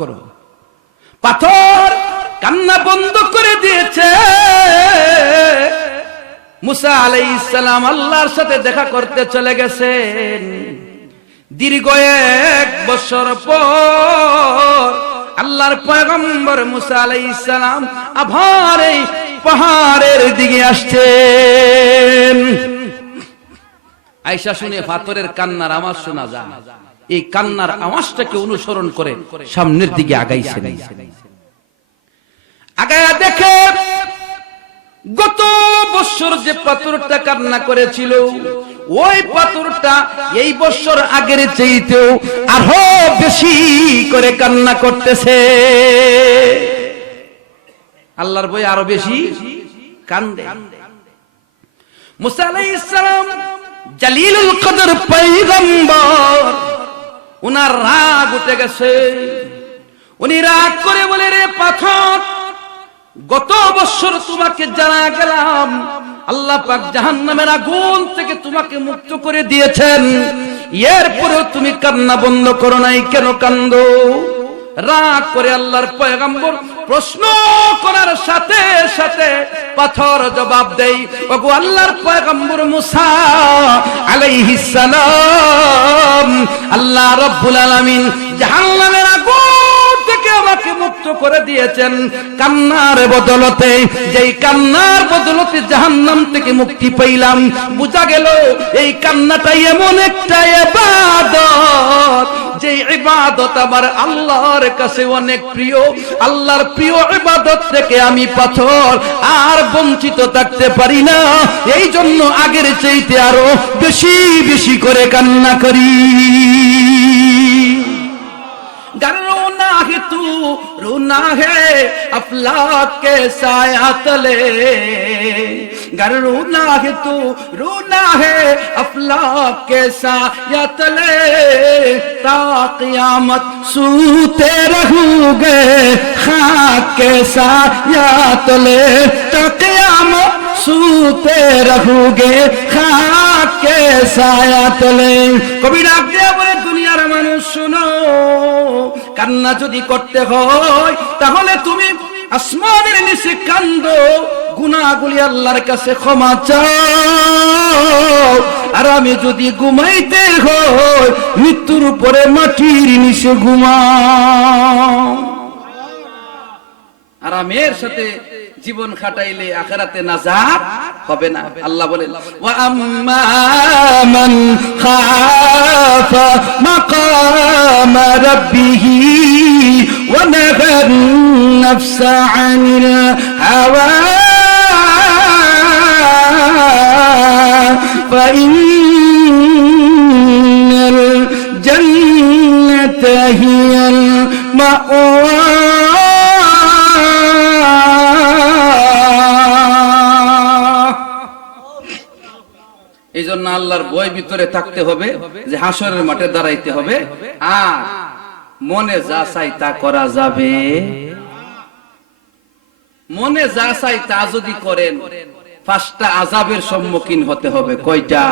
করো। পাথর কান্না বন্ধ করে দিয়েছে। মুসা আলাইহিস সালাম আল্লাহর সাথে দেখা করতে চলে গেছেন। দীর্ঘ 1 বছর পর আল্লাহর পয়গম্বর মুসা আলাইহিস সালাম আবার এই পাহাড়ের দিকে আসছেন। আয়েশা শুনে পাথরের কান্নার আওয়াজ শোনা যায়। এই কান্নার আওয়াজটাকে অনুসরণ করে সামনের দিকে আগাইছেন। আগায়া দেখে গত বছর যে পাথরটা কান্না করেছিল ওই পাথরটা এই বছর আগের চাইতেও আরো বেশি করে কান্না করতেছে। আল্লাহর ভয় আরো বেশি কান্দে। মুসা আলাইহিস সালাম জালিলুল কদর পয়গম্বর, উনার রাগ উঠে গেছে। উনি রাগ করে বলে, রে পাথর, গত বছর তোমাকে জানা গেলাম আল্লাহ পাক জাহান্নামের আগুন থেকে তোমাকে মুক্ত করে দিয়েছেন, এরপরেও তুমি কান্না বন্ধ করো নাই, কেন কান্দো? রাগ করে আল্লাহর পয়গম্বর প্রশ্ন করার সাথে সাথে পাথর জবাব দেয়, ওগো আল্লাহর পয়গম্বর মুসা আলাইহিস সালাম, আল্লাহ রাব্বুল আলামিন জাহান্নামের আগুন থেকে আমাকে মুক্ত করে দিয়েছেন কান্নার বদলতে। যেই কান্নার বদলতে জাহান্নাম থেকে মুক্তি পাইলাম, বুঝা গেল এই কান্নাটাই এমন একটা ইবাদত যে ইবাদত আমার আল্লাহর কাছে অনেক প্রিয়। আল্লাহর প্রিয় ইবাদত থেকে আমি পাথর আর বঞ্চিত থাকতে পারি না, এই জন্য আগের চাইতে আরো বেশি বেশি করে কান্না করি। रोना है अफलाक के साया तले, गर रोना है तू रोना है अफलाक के साया तले, ता क़यामत सूते रहूंगे खाक के साया तले, ता क़यामत सूते रहूंगे खाक के साया तले। कभी डाक दिया बोले दुनियार মানুষ শোনো, কান্না যদি করতে হয় তাহলে তুমি আসমানের নিচে কান্দো, গুনাহগুলি আল্লাহর কাছে ক্ষমা চাও। আর আমি যদি ঘুমাইতে হয় মৃত্যুর উপরে মাটির নিচে ঘুমাও। আরামের সাথে জীবন খাটাইলে আখিরাতে নাজাত হবে না। আল্লাহ বলেন, ওয়া আম্মা মান খাফা মাকাম রাব্বিহি ওয়া নাহান নাফসা আনিল হাওয়া ফা ইন্নাল জান্নাতা হিয়াল মাওয়া। এই জন্য আল্লাহর ভয় ভিতরে থাকতে হবে, যে হাসরের মাঠে দাঁড়াইতে হবে, আর মনে যা চাই তা করা যাবে। মনে যা চাই তা যদি করেন 5টা আযাবের সম্মুখীন হতে হবে। কয়টা?